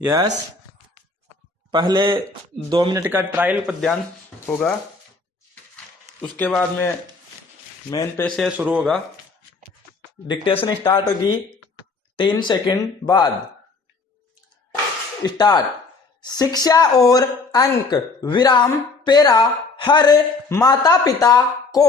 Yes, पहले 2 minute का trial पर ध्यान होगा, उसके बाद में मेन पे से शुरू होगा। डिक्टेशन स्टार्ट होगी 3 सेकंड बाद। स्टार्ट। शिक्षा और अंक विराम पेरा हर माता पिता को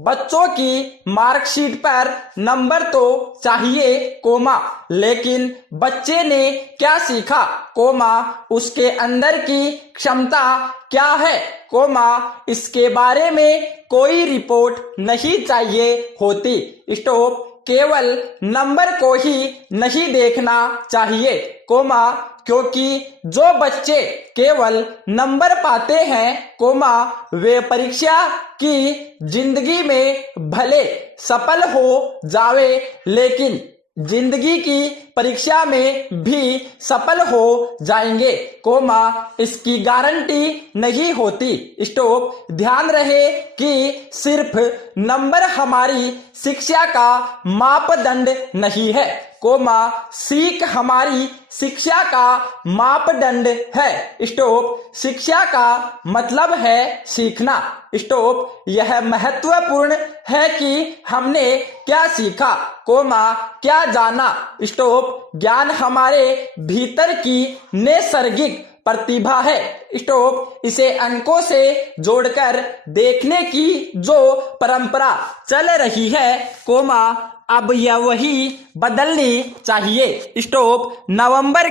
बच्चों की मार्कशीट पर नंबर तो चाहिए कोमा, लेकिन बच्चे ने क्या सीखा कोमा, उसके अंदर की क्षमता क्या है कोमा, इसके बारे में कोई रिपोर्ट नहीं चाहिए होती। स्टॉप। केवल नंबर को ही नहीं देखना चाहिए कोमा, क्योंकि जो बच्चे केवल नंबर पाते हैं कोमा, वे परीक्षा की जिंदगी में भले सफल हो जावे, लेकिन जिंदगी की परीक्षा में भी सफल हो जाएंगे कोमा, इसकी गारंटी नहीं होती। स्टॉप। ध्यान रहे कि सिर्फ नंबर हमारी शिक्षा का मापदंड नहीं है कोमा, सीख हमारी शिक्षा का मापदंड है। स्टॉप। शिक्षा का मतलब है सीखना। स्टॉप। यह महत्वपूर्ण है कि हमने क्या सीखा कोमा, क्या जाना। स्टॉप। ज्ञान हमारे भीतर की नैसर्गिक प्रतिभा है। स्टॉप। इसे अंकों से जोड़कर देखने की जो परंपरा चल रही है कोमा, अब यह वही बदलनी चाहिए। स्टॉप। नवंबर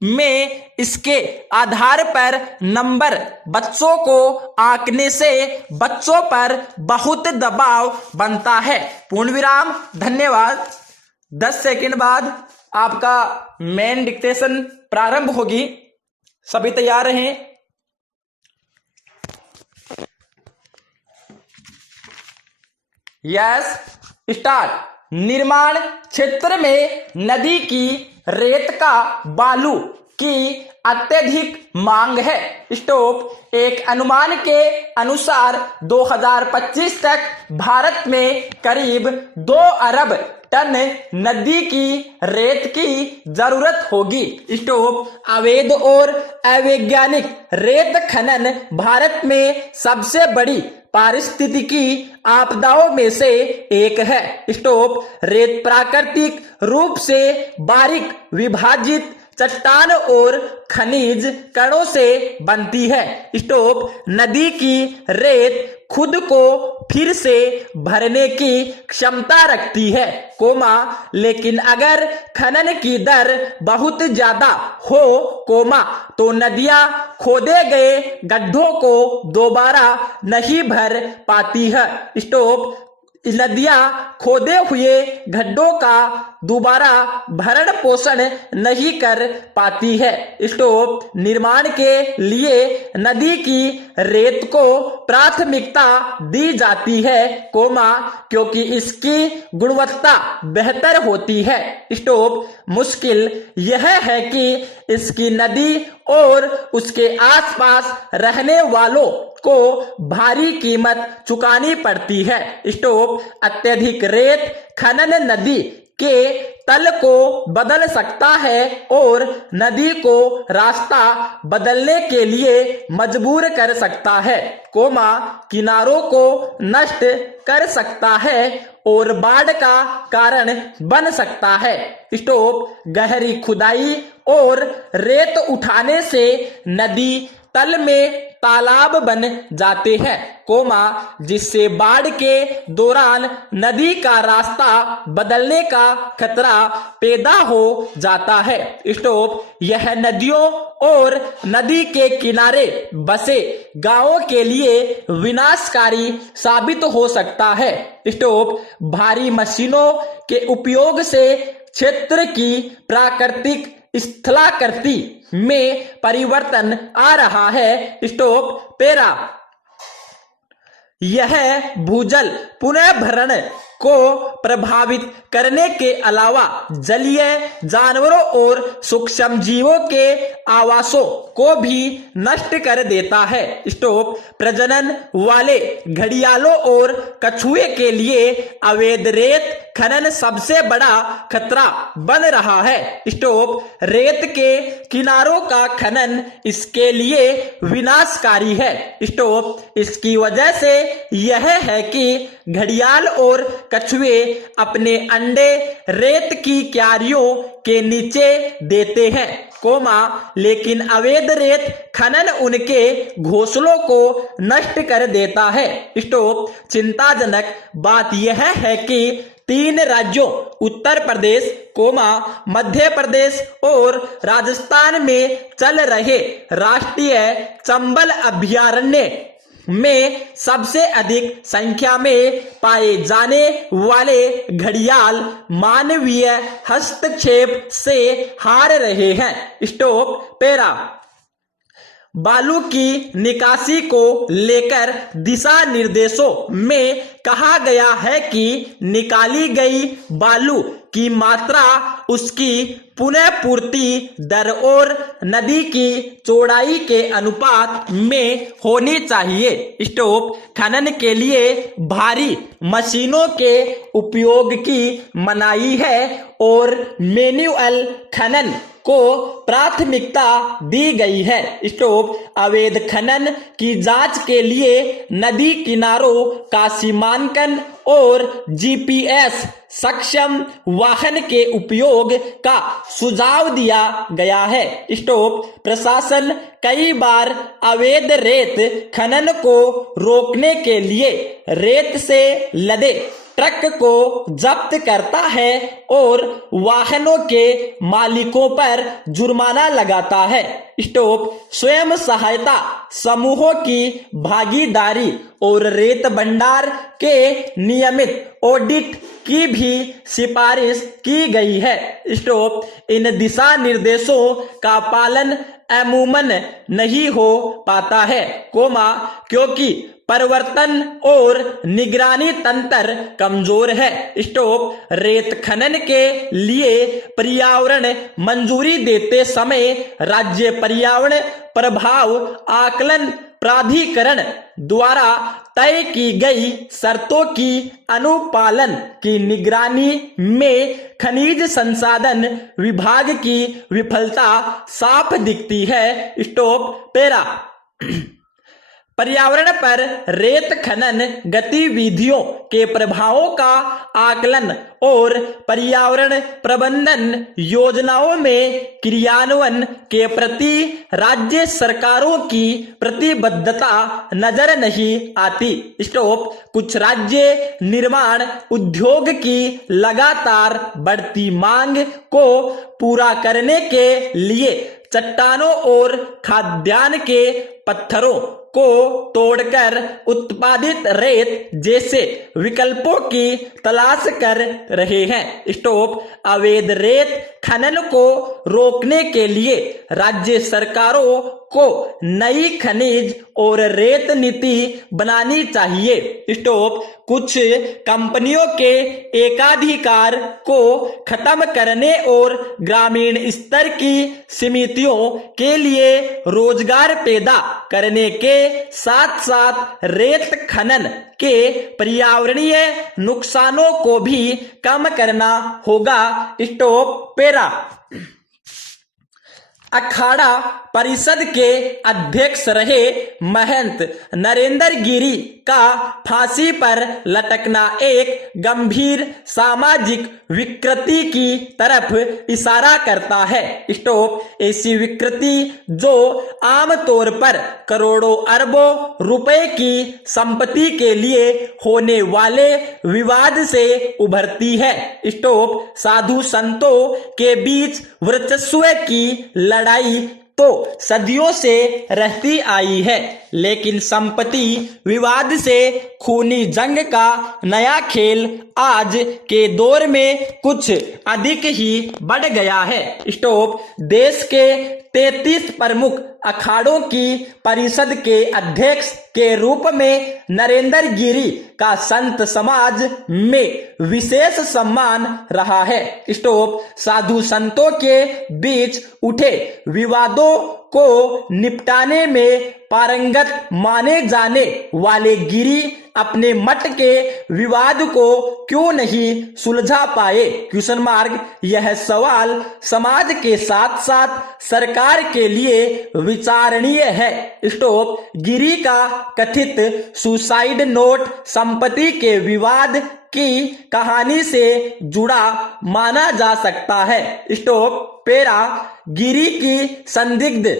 में इसके आधार पर नंबर बच्चों को आंकने से बच्चों पर बहुत दबाव बनता है। पूर्ण विराम। धन्यवाद। 10 सेकंड बाद आपका मेन डिक्टेशन प्रारंभ होगी। सभी तैयार रहें। यस। स्टार्ट। निर्माण क्षेत्र में नदी की रेत का बालू की अत्यधिक मांग है। स्टॉप। एक अनुमान के अनुसार 2025 तक भारत में करीब 2 अरब टन नदी की रेत की जरूरत होगी। स्टॉप। अवैध और अवैज्ञानिक रेत खनन भारत में सबसे बड़ी पारिस्थितिकी आपदाओं में से एक है। स्टॉप। रेत प्राकृतिक रूप से बारीक विभाजित चट्टान और खनिज कणों से बनती है। स्टॉप। नदी की रेत खुद को फिर से भरने की क्षमता रखती है कोमा, लेकिन अगर खनन की दर बहुत ज्यादा हो कोमा, तो नदियां खोदे गए गड्ढों को दोबारा नहीं भर पाती है। स्टॉप। नदियां खोदे हुए गड्ढों का दोबारा भरण पोषण नहीं कर पाती है। स्टॉप। निर्माण के लिए नदी की रेत को प्राथमिकता दी जाती है कोमा, क्योंकि इसकी गुणवत्ता बेहतर होती है। स्टॉप। मुश्किल यह है कि इसकी नदी और उसके आसपास रहने वालों को भारी कीमत चुकानी पड़ती है। स्टॉप। अत्यधिक रेत खनन नदी के तल को बदल सकता है और नदी को रास्ता बदलने के लिए मजबूर कर सकता है कोमा, किनारों को नष्ट कर सकता है और बाढ़ का कारण बन सकता है। स्टॉप। गहरी खुदाई और रेत उठाने से नदी तल में तालाब बन जाते हैं कोमा, जिससे बाढ़ के दौरान नदी का रास्ता बदलने का खतरा पैदा हो जाता है। स्टॉप। यह नदियों और नदी के किनारे बसे गांवों के लिए विनाशकारी साबित हो सकता है। स्टॉप। भारी मशीनों के उपयोग से क्षेत्र की प्राकृतिक स्थलाकृति में परिवर्तन आ रहा है। स्टॉप। पैरा। यह भूजल पुनः भरण को प्रभावित करने के अलावा जलीय जानवरों और सूक्ष्म जीवों के आवासों को भी नष्ट कर देता है। स्टॉप। प्रजनन वाले घड़ियालों और कछुए के लिए अवैध रेत खनन सबसे बड़ा खतरा बन रहा है। स्टॉप। रेत के किनारों का खनन इसके लिए विनाशकारी है। स्टॉप। इसकी वजह से यह है कि घड़ियाल और कछुए अपने अंडे रेत की क्यारियों के नीचे देते हैं, लेकिन अवैध रेत खनन उनके घोंसलों को नष्ट कर देता है। स्टॉप। चिंताजनक बात यह है कि 3 राज्यों उत्तर प्रदेश, मध्य प्रदेश और राजस्थान में चल रहे राष्ट्रीय चंबल अभयारण्य में सबसे अधिक संख्या में पाए जाने वाले घड़ियाल मानवीय हस्तक्षेप से हार रहे हैं। स्टॉप। पैरा। बालू की निकासी को लेकर दिशा निर्देशों में कहा गया है कि निकाली गई बालू की मात्रा, उसकी पुनः पूर्ति दर और नदी की चौड़ाई के अनुपात में होनी चाहिए। स्टॉप। खनन के लिए भारी मशीनों के उपयोग की मनाही है और मैन्युअल खनन को प्राथमिकता दी गई है। स्टॉप। अवैध खनन की जांच के लिए नदी किनारों का सीमांकन और जीपीएस सक्षम वाहन के उपयोग का सुझाव दिया गया है। स्टॉप। प्रशासन कई बार अवैध रेत खनन को रोकने के लिए रेत से लदे ट्रक को जब्त करता है और वाहनों के मालिकों पर जुर्माना लगाता है। स्टॉप। स्वयं सहायता समूहों की भागीदारी और रेत भंडार के नियमित ऑडिट की भी सिफारिश की गई है। स्टॉप। इन दिशा निर्देशों का पालन अमूमन नहीं हो पाता है, क्योंकि परिवर्तन और निगरानी तंत्र कमजोर है। स्टॉप। रेत खनन के लिए पर्यावरण मंजूरी देते समय राज्य पर्यावरण प्रभाव आकलन प्राधिकरण द्वारा तय की गई शर्तों की अनुपालन की निगरानी में खनिज संसाधन विभाग की विफलता साफ दिखती है। स्टॉप। पैरा। पर्यावरण पर रेत खनन गतिविधियों के प्रभावों का आकलन और पर्यावरण प्रबंधन योजनाओं में क्रियान्वयन के प्रति राज्य सरकारों की प्रतिबद्धता नजर नहीं आती। स्टॉप। कुछ राज्य निर्माण उद्योग की लगातार बढ़ती मांग को पूरा करने के लिए चट्टानों और खाद्यान्न के पत्थरों को तोड़कर उत्पादित रेत जैसे विकल्पों की तलाश कर रहे हैं। स्टॉप। अवैध रेत खनन को रोकने के लिए राज्य सरकारों को नई खनिज और रेत नीति बनानी चाहिए। स्टॉप। कुछ कंपनियों के एकाधिकार को खत्म करने और ग्रामीण स्तर की समितियों के लिए रोजगार पैदा करने के साथ साथ रेत खनन के पर्यावरणीय नुकसानों को भी कम करना होगा। स्टॉप। पैरा। अखाड़ा परिषद के अध्यक्ष रहे महंत नरेंद्र गिरी का फांसी पर लटकना एक गंभीर सामाजिक विकृति की तरफ इशारा करता है। स्टॉप। ऐसी विकृति जो आमतौर पर करोड़ों अरबों रुपए की संपत्ति के लिए होने वाले विवाद से उभरती है। स्टॉप। साधु संतों के बीच वर्चस्व की लड़ाई तो सदियों से रहती आई है, लेकिन संपत्ति विवाद से खूनी जंग का नया खेल आज के दौर में कुछ अधिक ही बढ़ गया है। स्टॉप। देश के 33 प्रमुख अखाड़ों की परिषद के अध्यक्ष के रूप में नरेंद्र गिरी का संत समाज में विशेष सम्मान रहा है। स्टॉप। साधु संतों के बीच उठे विवादों को निपटाने में पारंगत माने जाने वाले गिरी अपने मठ के विवाद को क्यों नहीं सुलझा पाए? Question mark. यह सवाल समाज के साथ साथ सरकार के लिए विचारणीय है। स्टॉप। गिरी का कथित सुसाइड नोट संपत्ति के विवाद की कहानी से जुड़ा माना जा सकता है। स्टॉप। पेरा। गिरी की संदिग्ध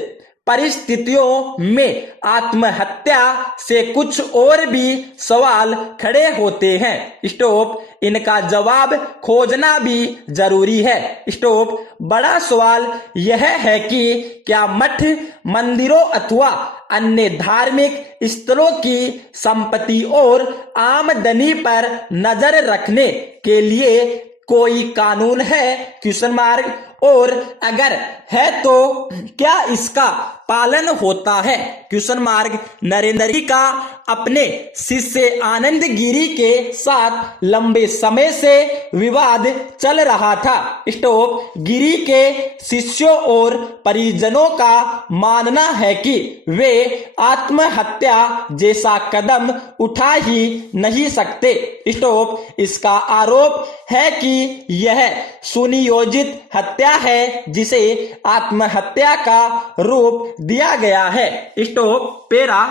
परिस्थितियों में आत्महत्या से कुछ और भी सवाल खड़े होते हैं। स्टॉप। इनका जवाब खोजना भी जरूरी है। स्टॉप। बड़ा सवाल यह है कि क्या मठ मंदिरों अथवा अन्य धार्मिक स्थलों की संपत्ति और आमदनी पर नजर रखने के लिए कोई कानून है? Question mark. और अगर है तो क्या इसका पालन होता है? Question mark. नरेंद्र गिरी का अपने शिष्य आनंद गिरी के साथ लंबे समय से विवाद चल रहा था। स्टॉप। गिरी के शिष्यों और परिजनों का मानना है कि वे आत्महत्या जैसा कदम उठा ही नहीं सकते। स्टॉप। इसका आरोप है कि यह सुनियोजित हत्या है जिसे आत्महत्या का रूप दिया गया है। स्टॉप। पेरा।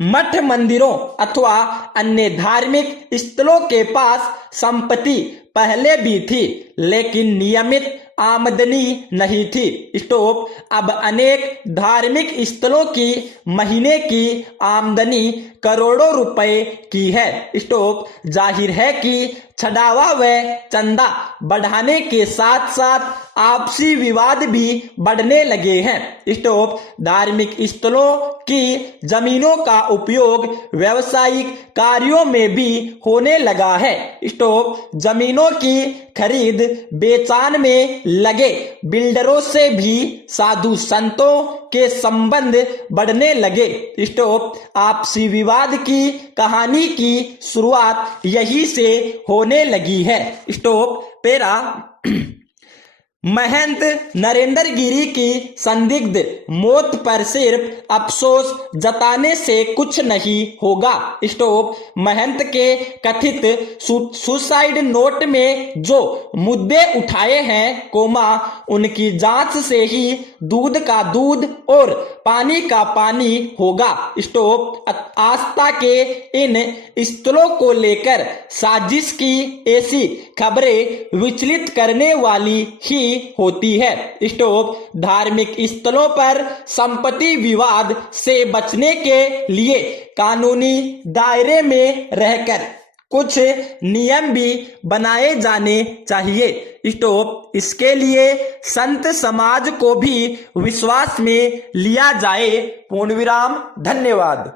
मठ मंदिरों अथवा अन्य धार्मिक स्थलों के पास संपत्ति पहले भी थी लेकिन नियमित आमदनी नहीं थी। स्टॉप। अब अनेक धार्मिक स्थलों की महीने की आमदनी करोड़ों रुपए की है। स्टॉप। जाहिर है कि छड़ावा व चंदा बढ़ाने के साथ साथ आपसी विवाद भी बढ़ने लगे हैं। स्टॉप। धार्मिक स्थलों की जमीनों का उपयोग व्यावसायिक कार्यों में भी होने लगा है। स्टॉप। जमीनों की खरीद बेचान में लगे बिल्डरों से भी साधु संतों के संबंध बढ़ने लगे। स्टॉप। आपसी विवाद की कहानी की शुरुआत यही से होने लगी है। स्टॉप। पेरा। महंत नरेंद्र गिरी की संदिग्ध मौत पर सिर्फ अफसोस जताने से कुछ नहीं होगा। स्टॉप। महंत के कथित सुसाइड नोट में जो मुद्दे उठाए हैं उनकी जांच से ही दूध का दूध और पानी का पानी होगा। स्टॉप। आस्था के इन स्थलों को लेकर साजिश की ऐसी खबरें विचलित करने वाली ही होती है। स्टॉप। धार्मिक स्थलों पर संपत्ति विवाद से बचने के लिए कानूनी दायरे में रहकर कुछ नियम भी बनाए जाने चाहिए। स्टॉप। इसके लिए संत समाज को भी विश्वास में लिया जाए। पूर्ण विराम। धन्यवाद।